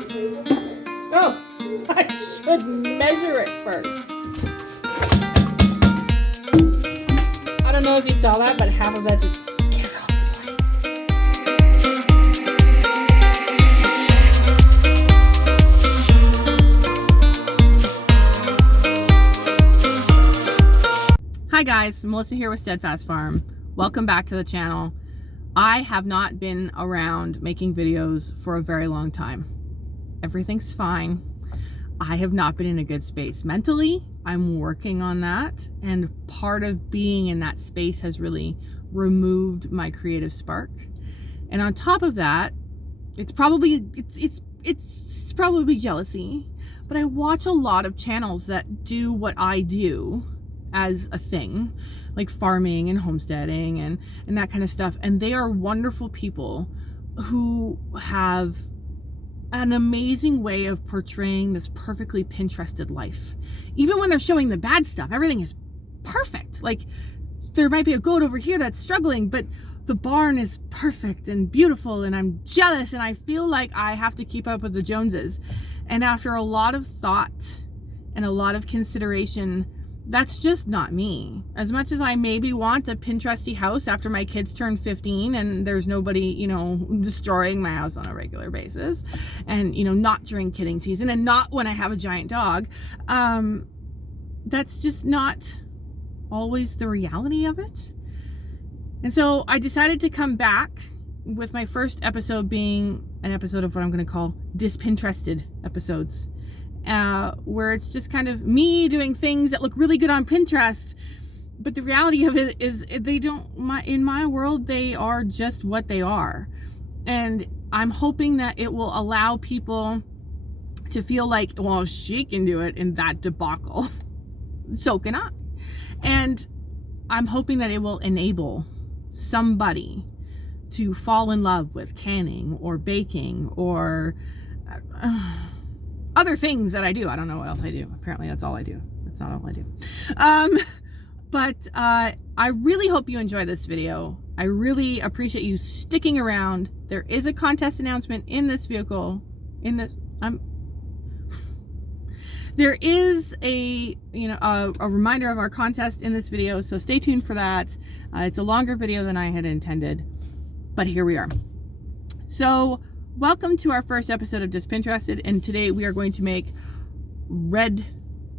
Oh, I should measure it first. I don't know if you saw that, but half of that just scared off the place. Hi guys, Melissa here with Steadfast Farm. Welcome back to the channel. I have not been around making videos for a very long time. Everything's fine. I have not been in a good space mentally. I'm working on that, and part of being in that space has really removed my creative spark. And on top of that, it's probably jealousy, but I watch a lot of channels that do what I do as a thing, like farming and homesteading and that kind of stuff, and they are wonderful people who have an amazing way of portraying this perfectly Pinterested life. Even when they're showing the bad stuff, everything is perfect. Like, there might be a goat over here that's struggling, but the barn is perfect and beautiful, and I'm jealous, and I feel like I have to keep up with the Joneses. And after a lot of thought and a lot of consideration, that's just not me. As much as I maybe want a Pinteresty house after my kids turn 15 and there's nobody, destroying my house on a regular basis, and, not during kidding season, and not when I have a giant dog, that's just not always the reality of it. And so I decided to come back with my first episode being an episode of what I'm going to call Dispinterested episodes. Where it's just kind of me doing things that look really good on Pinterest, but the reality of it is in my world, they are just what they are. And I'm hoping that it will allow people to feel like, well, she can do it in that debacle, so can I. And I'm hoping that it will enable somebody to fall in love with canning or baking or other things that I do. I don't know what else I do. Apparently that's all I do. That's not all I do. But I really hope you enjoy this video. I really appreciate you sticking around. There is a contest announcement in this vehicle. There is a reminder of our contest in this video, so stay tuned for that. It's a longer video than I had intended, but here we are. So welcome to our first episode of Dispinterested, and today we are going to make what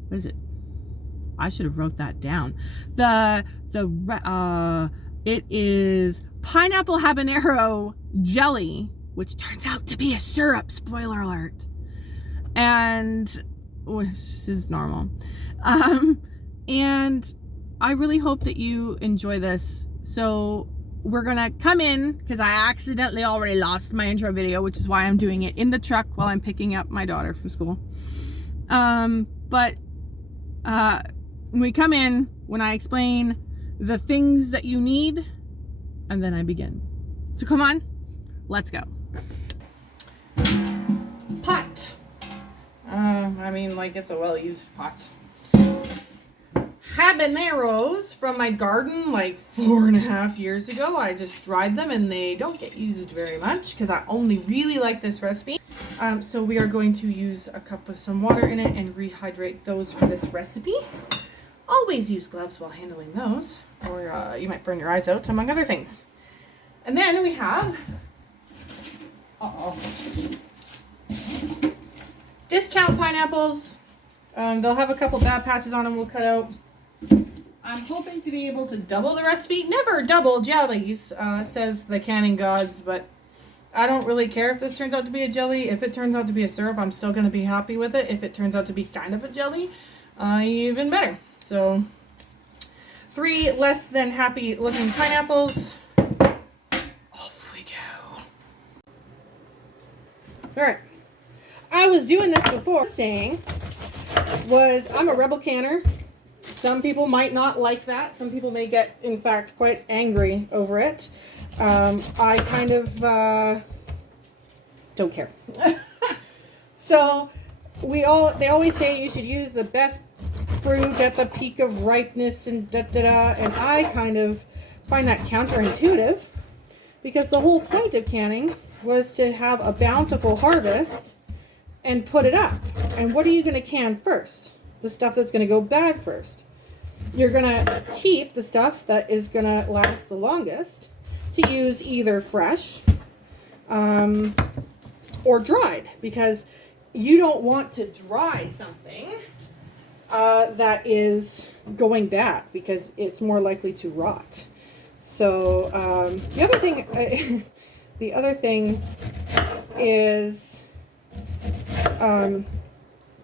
is it? I should have wrote that down. It is pineapple habanero jelly, which turns out to be a syrup, spoiler alert. And this is normal. And I really hope that you enjoy this. So we're gonna come in, because I accidentally already lost my intro video, which is why I'm doing it in the truck while I'm picking up my daughter from school. But when we come in, when I explain the things that you need, and then I begin. So come on, let's go. Pot. It's a well-used pot. Habaneros from my garden like 4.5 years ago. I just dried them and they don't get used very much because I only really like this recipe. So we are going to use a cup with some water in it and rehydrate those for this recipe. Always use gloves while handling those, or you might burn your eyes out, among other things. And then we have discount pineapples. They'll have a couple bad patches on them we'll cut out. I'm hoping to be able to double the recipe. Never double jellies, says the canning gods, but I don't really care if this turns out to be a jelly. If it turns out to be a syrup, I'm still going to be happy with it. If it turns out to be kind of a jelly, even better. So 3 less than happy looking pineapples. Off we go. All right. I was doing this before, saying I'm a rebel canner. Some people might not like that. Some people may get, in fact, quite angry over it. I kind of don't care. So they always say you should use the best fruit at the peak of ripeness and da-da-da, and I kind of find that counterintuitive, because the whole point of canning was to have a bountiful harvest and put it up. And what are you going to can first? The stuff that's going to go bad first. You're going to keep the stuff that is going to last the longest to use either fresh or dried, because you don't want to dry something that is going bad, because it's more likely to rot. So the other thing is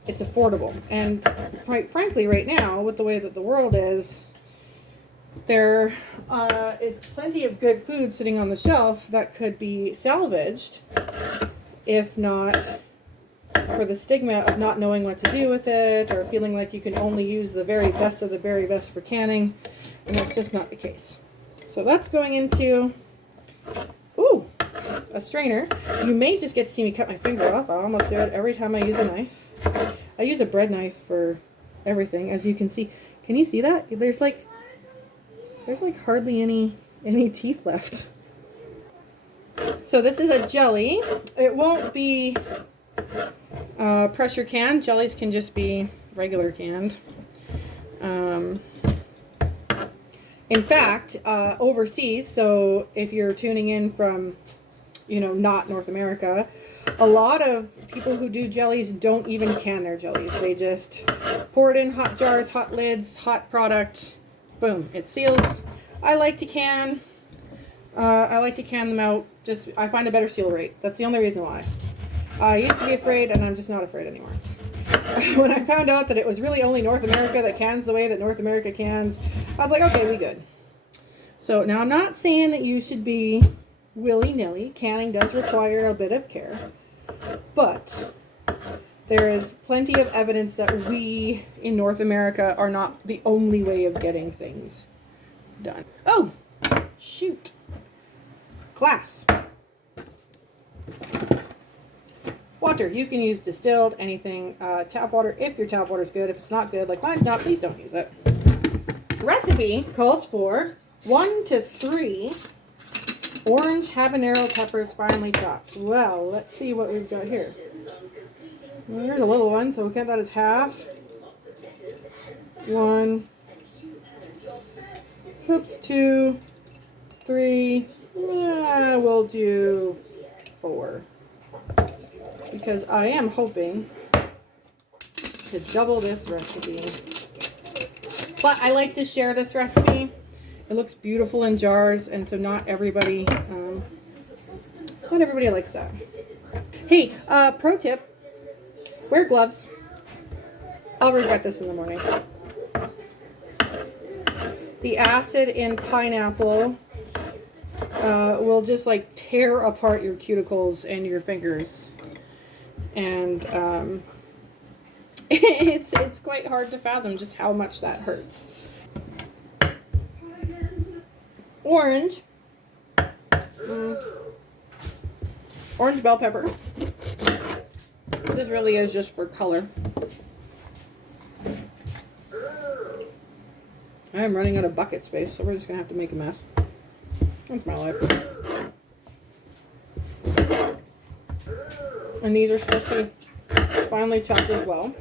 it's affordable. And quite frankly, right now, with the way that the world is, there is plenty of good food sitting on the shelf that could be salvaged, if not for the stigma of not knowing what to do with it, or feeling like you can only use the very best of the very best for canning. And that's just not the case. So that's going into, ooh, a strainer. You may just get to see me cut my finger off. I almost do it every time I use a knife. I use a bread knife for everything, as you can see. Can you see that? There's like hardly any teeth left. So this is a jelly. It won't be pressure canned. Jellies can just be regular canned. In fact, overseas, so if you're tuning in from, not North America, a lot of people who do jellies don't even can their jellies. They just pour it in hot jars, hot lids, hot product, boom, it seals. I like to can them out. I find a better seal rate. That's the only reason why. I used to be afraid, and I'm just not afraid anymore. When I found out that it was really only North America that cans the way that North America cans, I was like, okay, we good. So now I'm not saying that you should be willy-nilly. Canning does require a bit of care. But there is plenty of evidence that we in North America are not the only way of getting things done. Oh, shoot. Glass. Water. You can use distilled, anything. Tap water, if your tap water is good. If it's not good, like mine's not, please don't use it. Recipe calls for 1 to 3 orange habanero peppers finely chopped. Well, let's see what we've got here. Well, here's a little one, so we'll count that as half. 1. Oops, 2, 3. We'll do 4. Because I am hoping to double this recipe. But I like to share this recipe. It looks beautiful in jars, and so not everybody likes that. Hey, pro tip, wear gloves. I'll regret this in the morning. The acid in pineapple will just like tear apart your cuticles and your fingers. And it's quite hard to fathom just how much that hurts. Orange bell pepper. This really is just for color. I am running out of bucket space, so we're just gonna have to make a mess. That's my life. And these are supposed to be finely chopped as well.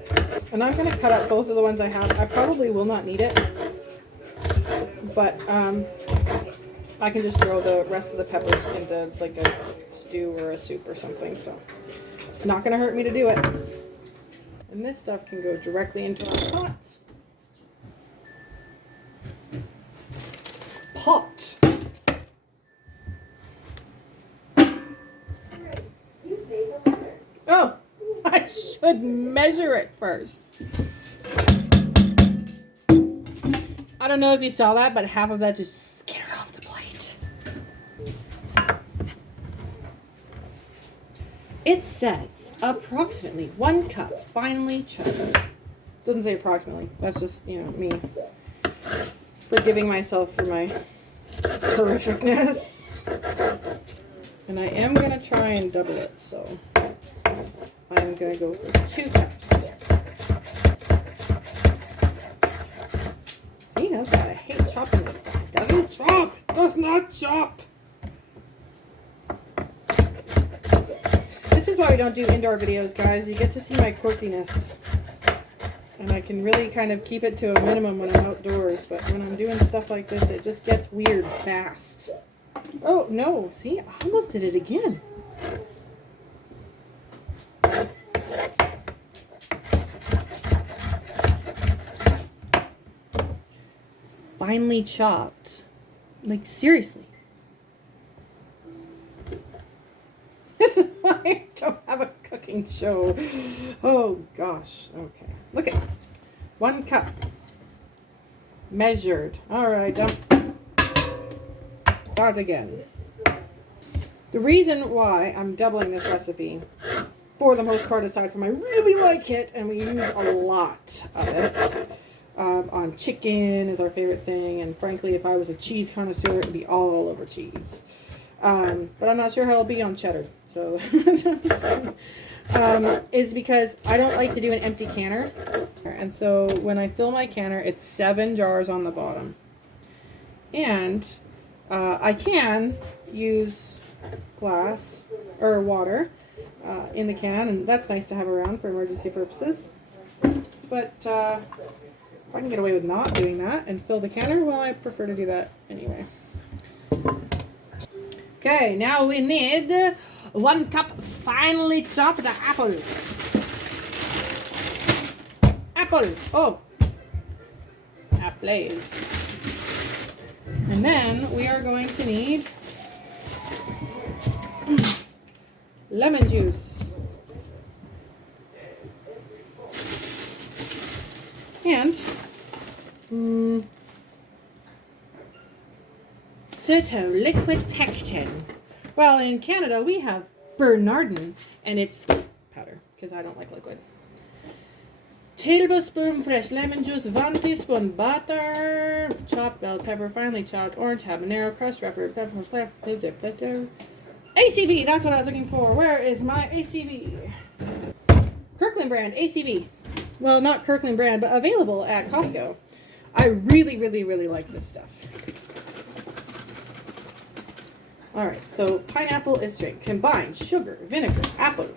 And I'm going to cut up both of the ones I have. I probably will not need it, but I can just throw the rest of the peppers into like a stew or a soup or something. So it's not going to hurt me to do it. And this stuff can go directly into our pot. Oh, I should measure it first. I don't know if you saw that, but half of that just skidded off the plate. It says approximately 1 cup finely chopped. Doesn't say approximately. That's just, me forgiving myself for my horrificness. And I am going to try and double it, so I'm going to go for 2 cups. See, that's why I hate chopping this stuff. It doesn't chop. It does not chop. This is why we don't do indoor videos, guys. You get to see my quirkiness. And I can really kind of keep it to a minimum when I'm outdoors. But when I'm doing stuff like this, it just gets weird fast. Oh, no. See? I almost did it again. Finely chopped. Like, seriously. This is why I don't have a cooking show. Oh, gosh. Okay. Look at 1 cup. Measured. All right. Start again. The reason why I'm doubling this recipe, for the most part, aside from I really like it, and we use a lot of it, on chicken is our favorite thing, and frankly, if I was a cheese connoisseur, it would be all over cheese. But I'm not sure how it'll be on cheddar, so is because I don't like to do an empty canner, and so when I fill my canner, it's 7 jars on the bottom, and I can use glass or water in the can, and that's nice to have around for emergency purposes. But if I can get away with not doing that and fill the canner, well, I prefer to do that anyway. Okay, now we need 1 cup finely chopped apple. Apple. Oh, apples. And then we are going to need lemon juice. And Soto liquid pectin. Well, in Canada we have Bernardin, and it's powder because I don't like liquid. Tablespoon fresh lemon juice, 1 teaspoon butter, chopped bell pepper, finely chopped orange, habanero, crushed pepper, ACV, that's what I was looking for. Where is my ACV? Kirkland brand, ACV. Well, not Kirkland brand, but available at Costco. I really, really, really like this stuff. Alright, so pineapple is straight. Combine sugar, vinegar, apple.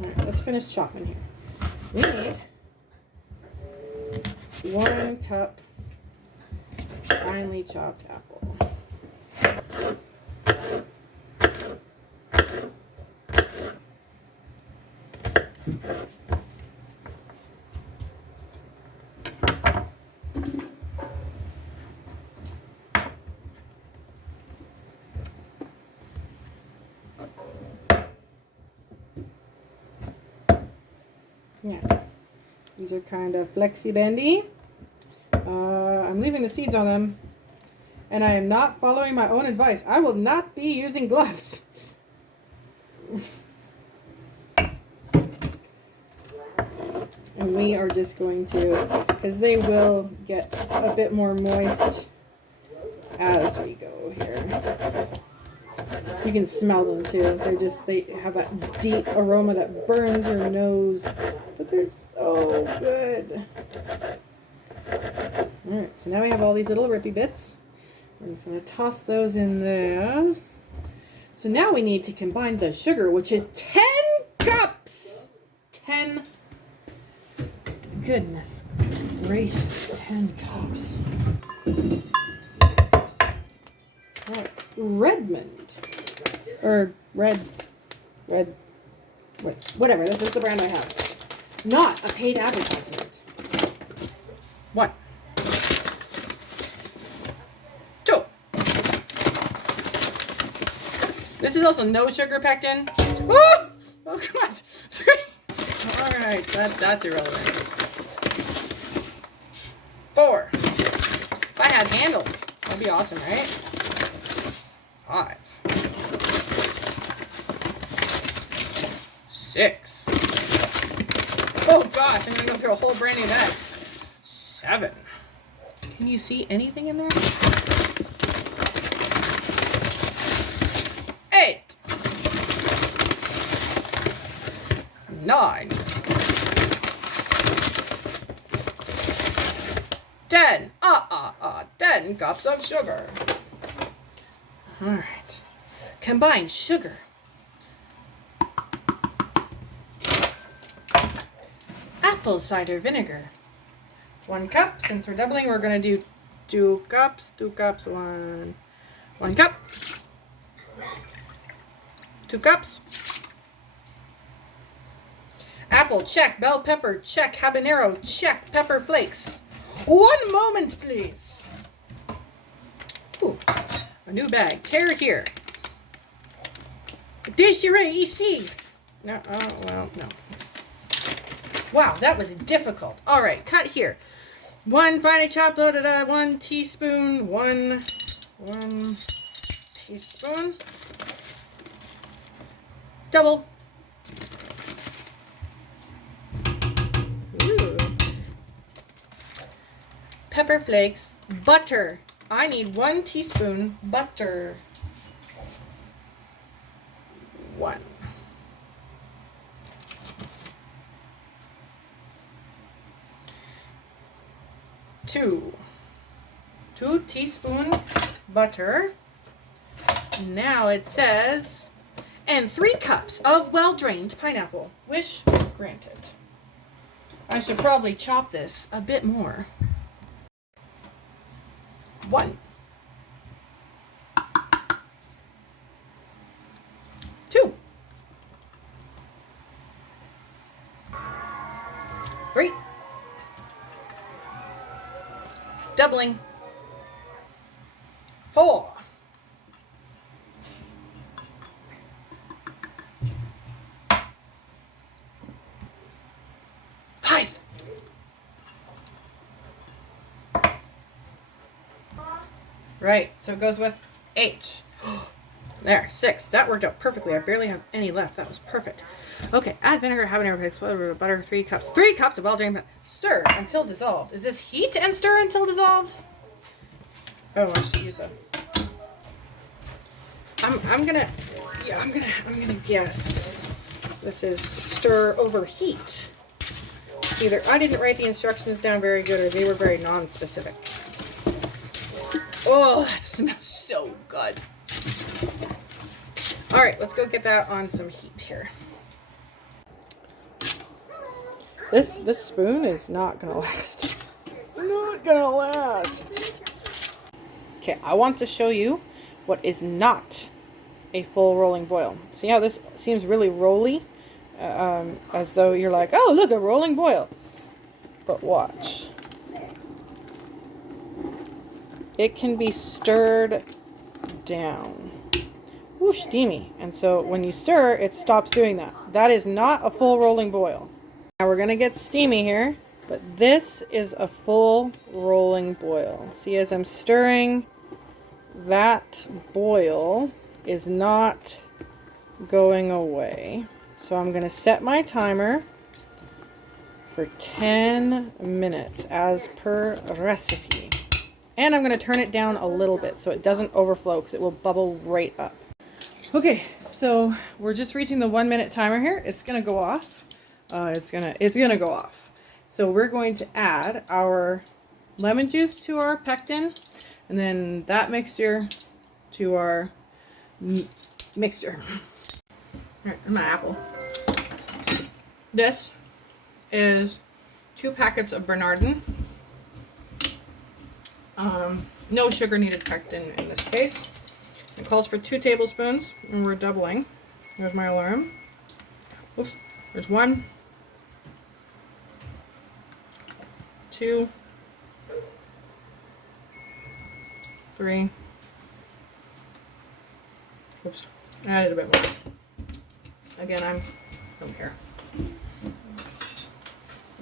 Alright, let's finish chopping here. We need 1 cup finely chopped apple. Yeah, these are kind of flexi-bendy. I'm leaving the seeds on them, and I am not following my own advice. I will not be using gloves. And we are just going to, because they will get a bit more moist as we go here. You can smell them too. They have that deep aroma that burns your nose, but they're so good. Alright, so now we have all these little rippy bits. We're just going to toss those in there. So now we need to combine the sugar, which is 10 cups! 10. Goodness gracious, 10 cups. Alright, Redmond. Or red, whatever, this is the brand I have. Not a paid advertisement. 1. 2. This is also no sugar pectin. Oh, oh God. 3. Alright, that's irrelevant. 4. If I had handles, that'd be awesome, right? 5. 6. Oh gosh, I'm gonna go through a whole brand new bag. 7. Can you see anything in there? 8. 9. 10. 10 cups of sugar. Alright. Combine sugar, Apple cider vinegar. 1 cup. Since we're doubling, we're going to do 2 cups. 2 cups. 1 cup. 2 cups. Apple, check. Bell pepper, check. Habanero, check. Pepper flakes. 1 moment, please. Ooh, a new bag. Tear here. Déchiré ici. No, oh, well, no. Wow, that was difficult. All right, cut here. 1 finely chopped, 1 teaspoon, 1 teaspoon. Double. Ooh. Pepper flakes, butter. I need 1 teaspoon butter. 1. 2 teaspoon butter. Now it says, and 3 cups of well-drained pineapple. Wish granted. I should probably chop this a bit more. 1. 2. 3. Doubling. 4. 5. Right, so it goes with 8. There, 6. That worked out perfectly. I barely have any left. That was perfect. Okay, add vinegar, habanero flakes, butter, 3 cups. 3 cups of well-drained. Stir until dissolved. Is this heat and stir until dissolved? Oh, I should use a. I'm gonna guess this is stir over heat. Either I didn't write the instructions down very good, or they were very non-specific. Oh, that smells so good. All right, let's go get that on some heat here. This spoon is not gonna last. Not gonna last. Okay, I want to show you what is not a full rolling boil. See how this seems really rolly? As though you're like, oh, look, a rolling boil. But watch. It can be stirred down. Ooh, steamy. And so when you stir, it stops doing that. That is not a full rolling boil. Now we're going to get steamy here, but this is a full rolling boil. See, as I'm stirring, that boil is not going away. So I'm going to set my timer for 10 minutes as per recipe. And I'm going to turn it down a little bit so it doesn't overflow, because it will bubble right up. Okay, so we're just reaching the 1 minute timer here. It's going to go off. It's gonna go off. So we're going to add our lemon juice to our pectin, and then that mixture to our mixture. All right, and my apple. This is 2 packets of Bernardin. No sugar needed pectin in this case. It calls for 2 tablespoons, and we're doubling. There's my alarm. Oops. There's 1, 2, 3. Oops. I added a bit more. Again, I don't care. I'm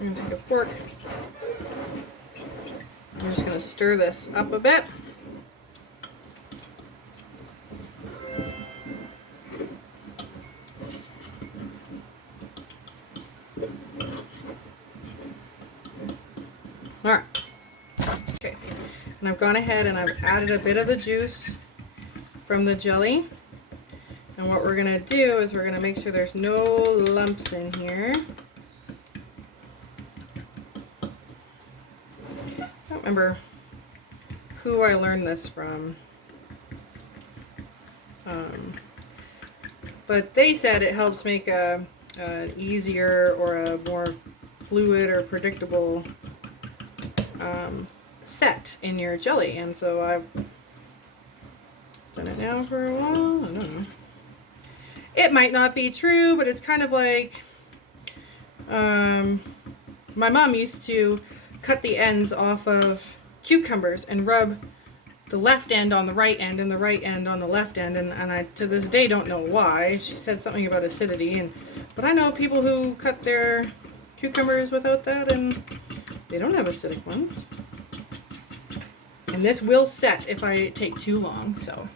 going to take a fork. I'm just going to stir this up a bit. Alright. Okay. And I've gone ahead and I've added a bit of the juice from the jelly. And what we're going to do is we're going to make sure there's no lumps in here. I don't remember who I learned this from. But they said it helps make an easier or a more fluid or predictable set in your jelly. And so I've done it now for a while. I don't know. It might not be true, but it's kind of like my mom used to cut the ends off of cucumbers and rub the left end on the right end and the right end on the left end, and I to this day don't know why. She said something about acidity, but I know people who cut their cucumbers without that and they don't have acidic ones. And this will set if I take too long. So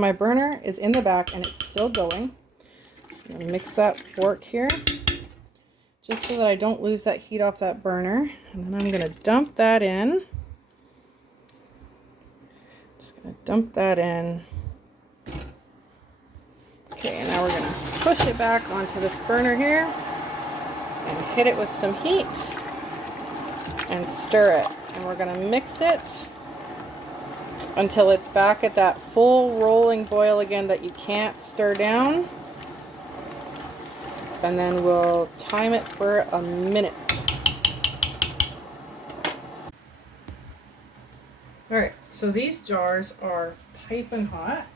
my burner is in the back and it's still going. I'm going to mix that fork here just so that I don't lose that heat off that burner. And then I'm going to dump that in. Just going to dump that in. Okay, and now we're going to push it back onto this burner here and hit it with some heat and stir it. And we're going to mix it until it's back at that full rolling boil again that you can't stir down. And then we'll time it for a minute. Alright, so these jars are piping hot.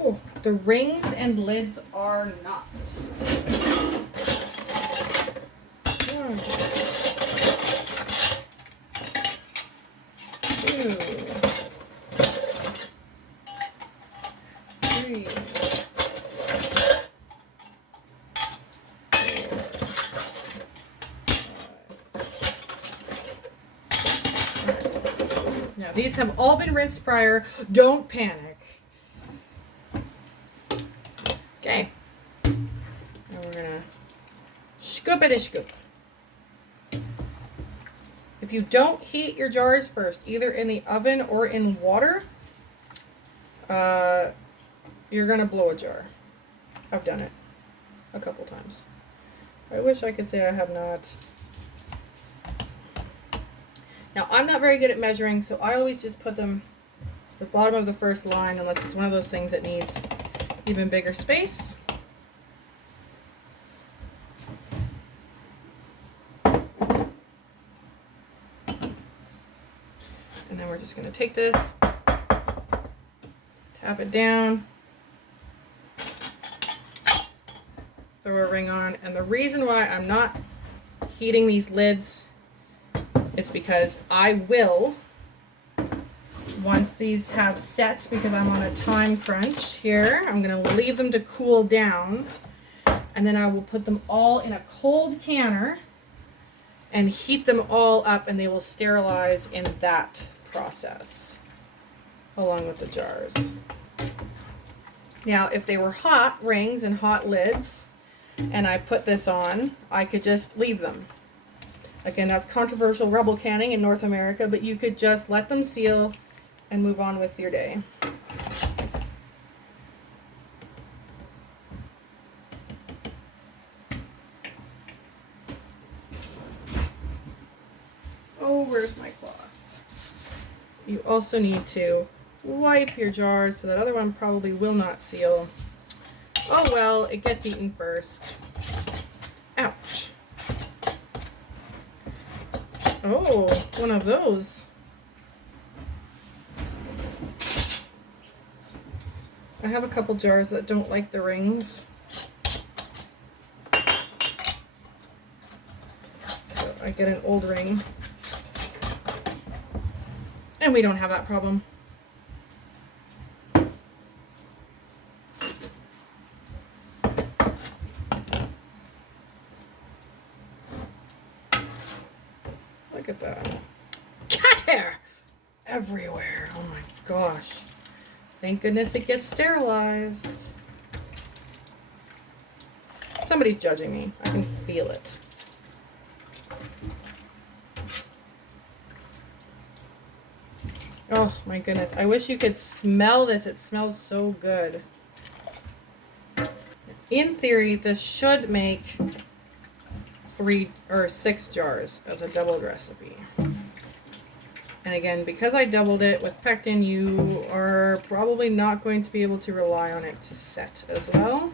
Oh, the rings and lids are not. Two, three, now these have all been rinsed prior. Don't panic. Okay. Now we're gonna scoop it a scoop. If you don't heat your jars first, either in the oven or in water, you're gonna blow a jar. I've done it a couple times. I wish I could say I have not. Now, I'm not very good at measuring, so I always just put them to the bottom of the first line, unless it's one of those things that needs even bigger space. And then we're just going to take this, tap it down, throw a ring on. And the reason why I'm not heating these lids is because I will, once these have set, because I'm on a time crunch here, I'm going to leave them to cool down, and then I will put them all in a cold canner and heat them all up, and they will sterilize in that process along with the jars. Now, if they were hot rings and hot lids and I put this on, I could just leave them. Again, that's controversial rubble canning in North America, but you could just let them seal and move on with your day. Oh, where's my cloth? You also need to wipe your jars, so that other one probably will not seal. Oh well, it gets eaten first. Ouch. Oh, one of those. I have a couple jars that don't like the rings. So I get an old ring. And we don't have that problem. Look at that. Cat hair everywhere. Oh my gosh. Thank goodness it gets sterilized. Somebody's judging me. I can feel it. Oh my goodness. I wish you could smell this. It smells so good. In theory, this should make 3 or 6 jars as a doubled recipe. And again, because I doubled it with pectin, you are probably not going to be able to rely on it to set as well.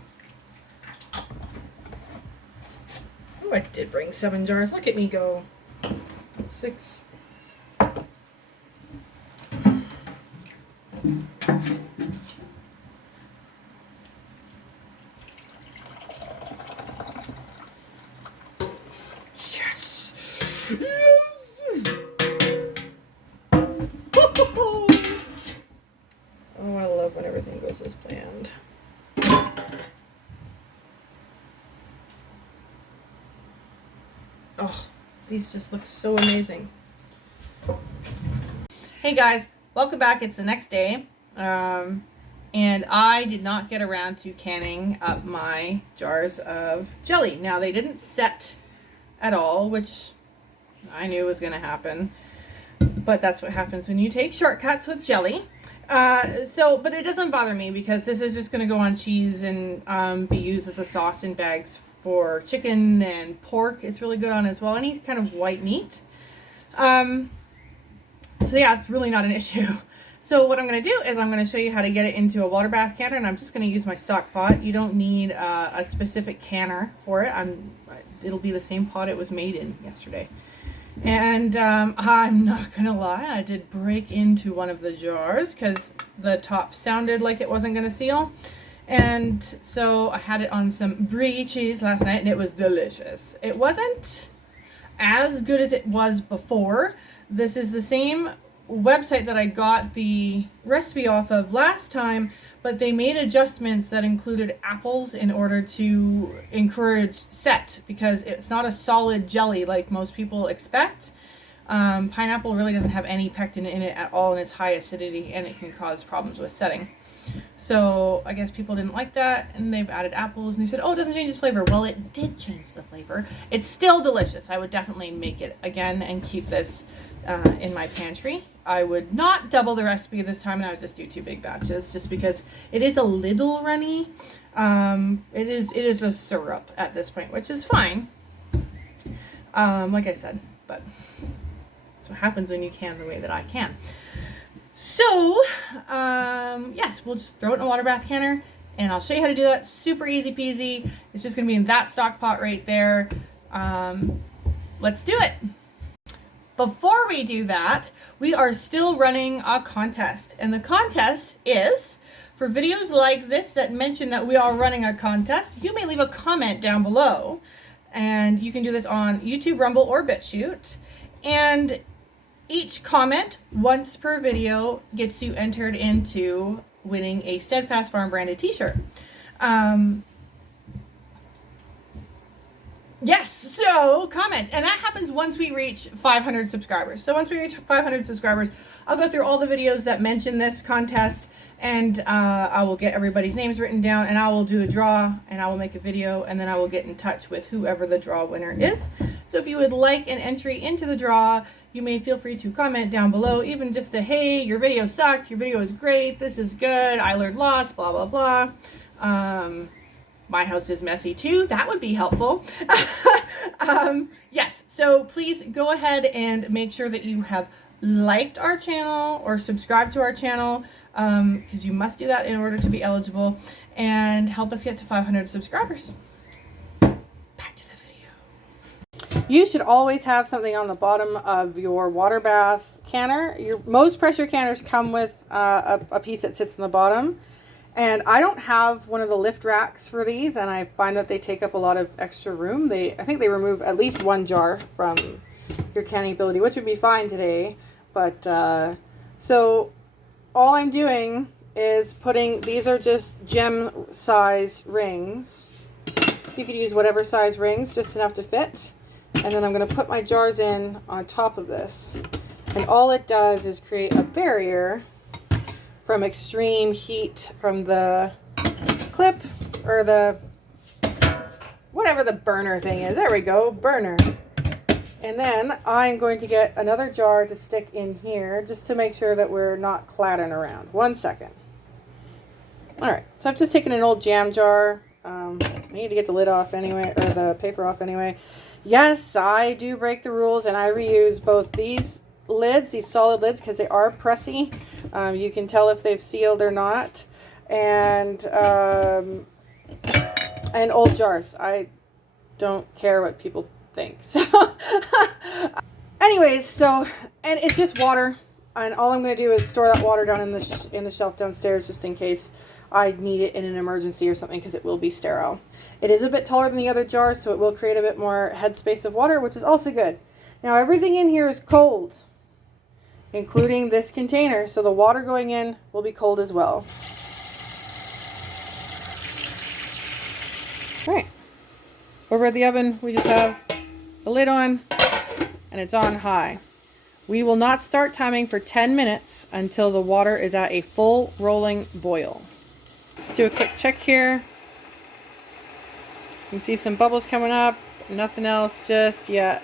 I did bring 7 jars. Look at me go. 6. Yes! Yes! Oh, I love when everything goes as planned. Oh, these just look so amazing. Hey guys, welcome back. It's the next day. And I did not get around to canning up my jars of jelly. Now, they didn't set at all, which I knew was going to happen. But that's what happens when you take shortcuts with jelly. But it doesn't bother me because this is just going to go on cheese and be used as a sauce in bags for chicken and pork. It's really good on as well. Any kind of white meat. So yeah, it's really not an issue. So what I'm going to do is I'm going to show you how to get it into a water bath canner, and I'm just going to use my stock pot. You don't need a specific canner for it. It'll be the same pot it was made in yesterday. And I'm not going to lie, I did break into one of the jars because the top sounded like it wasn't going to seal. And so I had it on some brie cheese last night, and it was delicious. It wasn't as good as it was before. This is the same website that I got the recipe off of last time, but they made adjustments that included apples in order to encourage set, because it's not a solid jelly like most people expect. Pineapple really doesn't have any pectin in it at all, and it's high acidity, and it can cause problems with setting. So I guess people didn't like that, and they've added apples, and they said, oh, it doesn't change its flavor. Well, it did change the flavor. It's still delicious. I would definitely make it again and keep this in my pantry. I would not double the recipe this time, and I would just do 2 big batches, just because it is a little runny. It is a syrup at this point, which is fine. Like I said, but that's what happens when you can the way that I can. So, yes, we'll just throw it in a water bath canner, and I'll show you how to do that. Super easy peasy. It's just going to be in that stock pot right there. Let's do it. Before we do that, we are still running a contest, and the contest is for videos like this that mention that we are running a contest. You may leave a comment down below, and you can do this on YouTube, Rumble, or BitChute, and each comment once per video gets you entered into winning a Steadfast Farm branded t-shirt. Yes, so comment. And that happens once we reach 500 subscribers. So once we reach 500 subscribers, I'll go through all the videos that mention this contest, and I will get everybody's names written down, and I will do a draw, and I will make a video, and then I will get in touch with whoever the draw winner is. So if you would like an entry into the draw, you may feel free to comment down below, even just a, hey, your video sucked, your video is great, this is good, I learned lots, blah, blah, blah. My house is messy too. That would be helpful. Yes, so please go ahead and make sure that you have liked our channel or subscribed to our channel, because you must do that in order to be eligible, and help us get to 500 subscribers. Back to the video. You should always have something on the bottom of your water bath canner. Most pressure canners come with a piece that sits in the bottom. And I don't have one of the lift racks for these, and I find that they take up a lot of extra room. I think they remove at least 1 jar from your canning ability, which would be fine today. But so all I'm doing is these are just gem size rings. You could use whatever size rings, just enough to fit. And then I'm going to put my jars in on top of this. And all it does is create a barrier from extreme heat from the clip, or the, whatever the burner thing is. There we go, burner. And then I'm going to get another jar to stick in here, just to make sure that we're not clattering around. 1 second. Alright, so I've just taken an old jam jar. I need to get the lid off anyway, or the paper off anyway. Yes, I do break the rules, and I reuse both these lids, these solid lids, because they are pressy. You can tell if they've sealed or not. And old jars. I don't care what people think. So anyways, so, and it's just water, and all I'm going to do is store that water down in the shelf downstairs just in case I need it in an emergency or something, because it will be sterile. It is a bit taller than the other jar, so it will create a bit more headspace of water, which is also good. Now everything in here is cold, including this container, so the water going in will be cold as well. All right, over at the oven we just have the lid on, and it's on high. We will not start timing for 10 minutes until the water is at a full rolling boil. Just do a quick check here. You can see some bubbles coming up, nothing else just yet.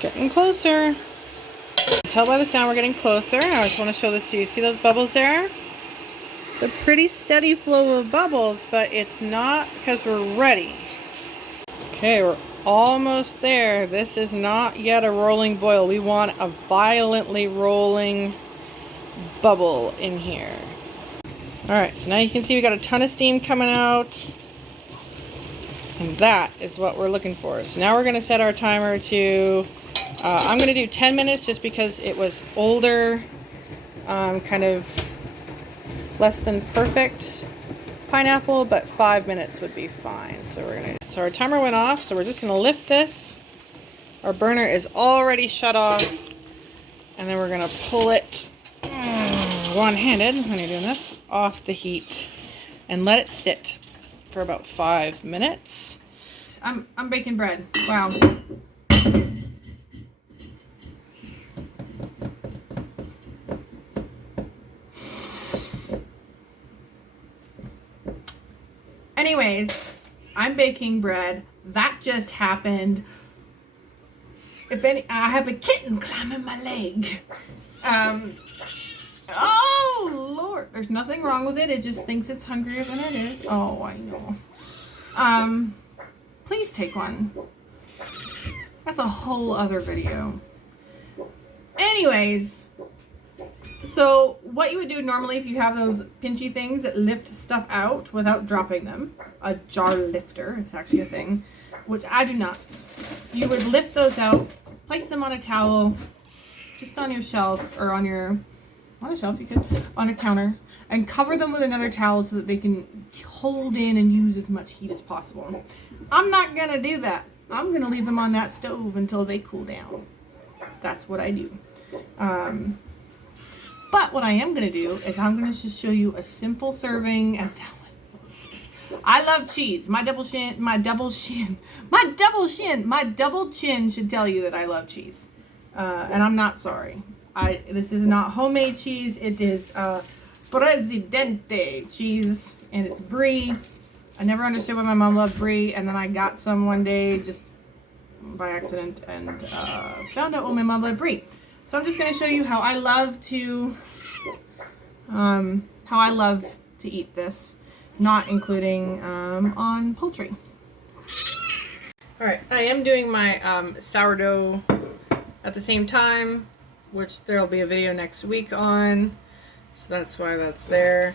Getting closer. Tell by the sound we're getting closer. I just want to show this to you. See those bubbles there? It's a pretty steady flow of bubbles, but it's not because we're ready. Okay, we're almost there. This is not yet a rolling boil. We want a violently rolling bubble in here. Alright, so now you can see we got a ton of steam coming out. And that is what we're looking for. So now we're going to set our timer to, I'm going to do 10 minutes just because it was older, kind of less than perfect pineapple, but 5 minutes would be fine. So we're going to, so our timer went off, so we're just going to lift this. Our burner is already shut off, and then we're going to pull it one-handed when you're doing this off the heat and let it sit for about 5 minutes. I'm baking bread. Wow. Anyways, I'm baking bread. That just happened. If any, I have a kitten climbing my leg. Oh Lord, there's nothing wrong with it. It just thinks it's hungrier than it is. Oh, I know. Please take one. That's a whole other video. Anyways, so what you would do normally if you have those pinchy things that lift stuff out without dropping them, a jar lifter, it's actually a thing, which I do not. You would lift those out, place them on a towel, just on your shelf, or on a shelf, you could, on a counter, and cover them with another towel so that they can hold in and use as much heat as possible. I'm not gonna do that. I'm gonna leave them on that stove until they cool down. That's what I do. But what I am gonna do is I'm gonna just show you a simple serving as to how I love cheese. My double chin should tell you that I love cheese. And I'm not sorry. This is not homemade cheese. It is Presidente cheese, and it's brie. I never understood why my mom loved brie, and then I got some one day just by accident and found out, well, my mom loved brie. So I'm just going to show you how I love to eat this, not including on poultry. All right, I am doing my sourdough at the same time, which there'll be a video next week on, so that's why that's there.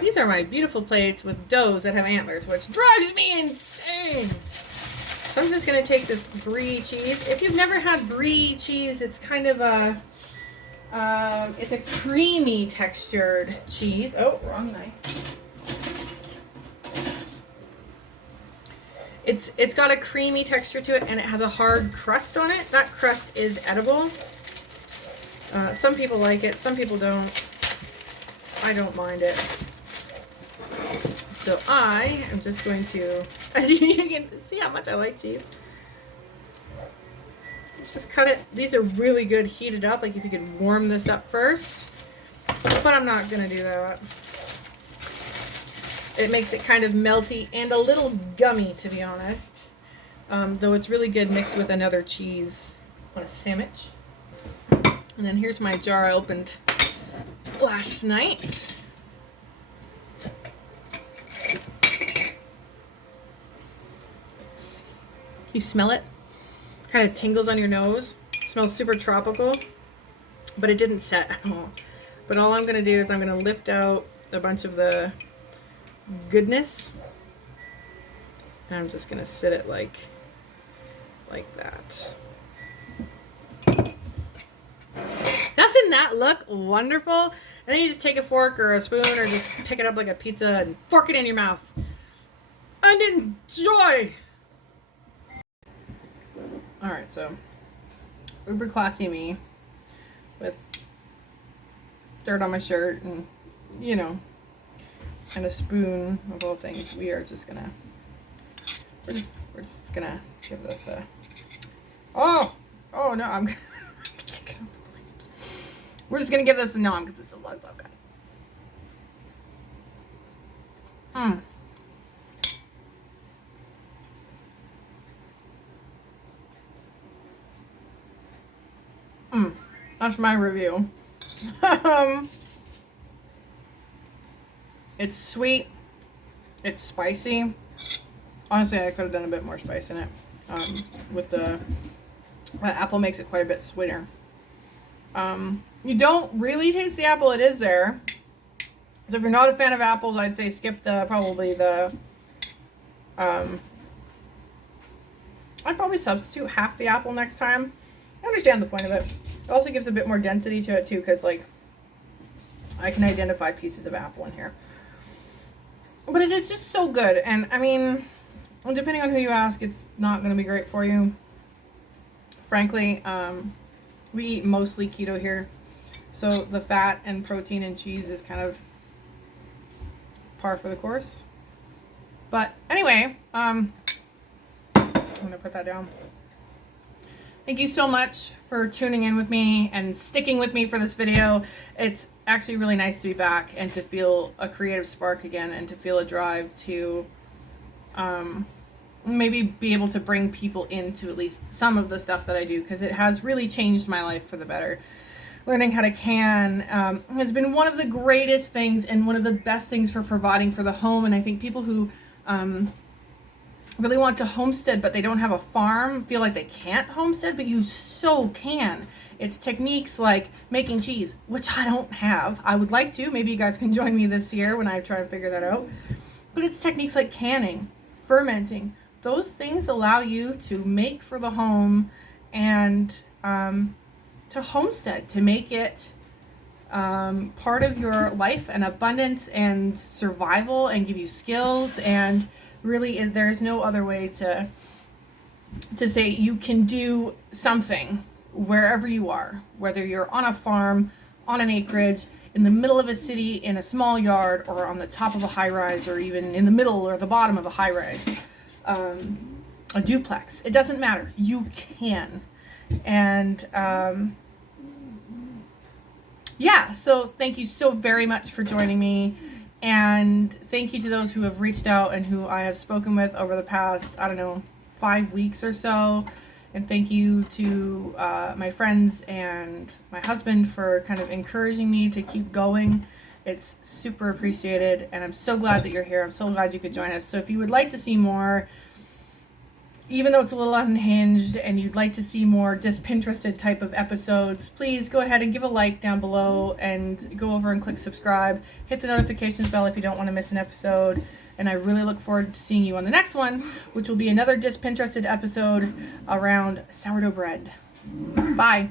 These are my beautiful plates with doughs that have antlers, which drives me insane. So I'm just going to take this brie cheese. If you've never had brie cheese, it's kind of it's a creamy textured cheese. Oh, wrong knife. It's got a creamy texture to it, and it has a hard crust on it. That crust is edible. Some people like it, some people don't. I don't mind it. So I am just going to, as you can see how much I like cheese. Just cut it. These are really good heated up, like if you could warm this up first. But I'm not going to do that. It makes it kind of melty and a little gummy, to be honest. Though it's really good mixed with another cheese on a sandwich. And then here's my jar I opened last night. You smell it? Kind of tingles on your nose. It smells super tropical, but it didn't set at all. But all I'm going to do is I'm going to lift out a bunch of the goodness. And I'm just gonna sit it like that. Doesn't that look wonderful? And then you just take a fork or a spoon or just pick it up like a pizza and fork it in your mouth. And enjoy! Alright, so uber classy me with dirt on my shirt and, you know, and a spoon of all things. We're just gonna give this a, oh no, I'm gonna kick it off the plate. We're just gonna give this a nom because it's a lug bug. That's my review. It's sweet. It's spicy. Honestly, I could have done a bit more spice in it. With the apple makes it quite a bit sweeter. You don't really taste the apple. It is there. So if you're not a fan of apples, I'd say skip I'd probably substitute half the apple next time. I understand the point of it. It also gives a bit more density to it too, because like I can identify pieces of apple in here. But it is just so good. And I mean, depending on who you ask, it's not going to be great for you. Frankly, we eat mostly keto here. So the fat and protein and cheese is kind of par for the course. But anyway, I'm going to put that down. Thank you so much for tuning in with me and sticking with me for this video. It's actually really nice to be back and to feel a creative spark again and to feel a drive to maybe be able to bring people into at least some of the stuff that I do, because it has really changed my life for the better. Learning how to can has been one of the greatest things and one of the best things for providing for the home. And I think people who really want to homestead but they don't have a farm feel like they can't homestead, but you so can. It's techniques like making cheese, which I don't have. I would like to. Maybe you guys can join me this year when I try to figure that out. But it's techniques like canning, fermenting. Those things allow you to make for the home and to homestead, to make it part of your life and abundance and survival and give you skills. And really, there's no other way to say you can do something wherever you are, whether you're on a farm, on an acreage, in the middle of a city, in a small yard, or on the top of a high-rise, or even in the middle or the bottom of a high-rise, a duplex. It doesn't matter. You can. And yeah, so thank you so very much for joining me. And thank you to those who have reached out and who I have spoken with over the past, 5 weeks or so. And thank you to my friends and my husband for kind of encouraging me to keep going. It's super appreciated. And I'm so glad that you're here. I'm so glad you could join us. So if you would like to see more, even though it's a little unhinged and you'd like to see more just Pinterested type of episodes, please go ahead and give a like down below and go over and click subscribe. Hit the notifications bell if you don't want to miss an episode. And I really look forward to seeing you on the next one, which will be another just Pinterested episode around sourdough bread. Bye.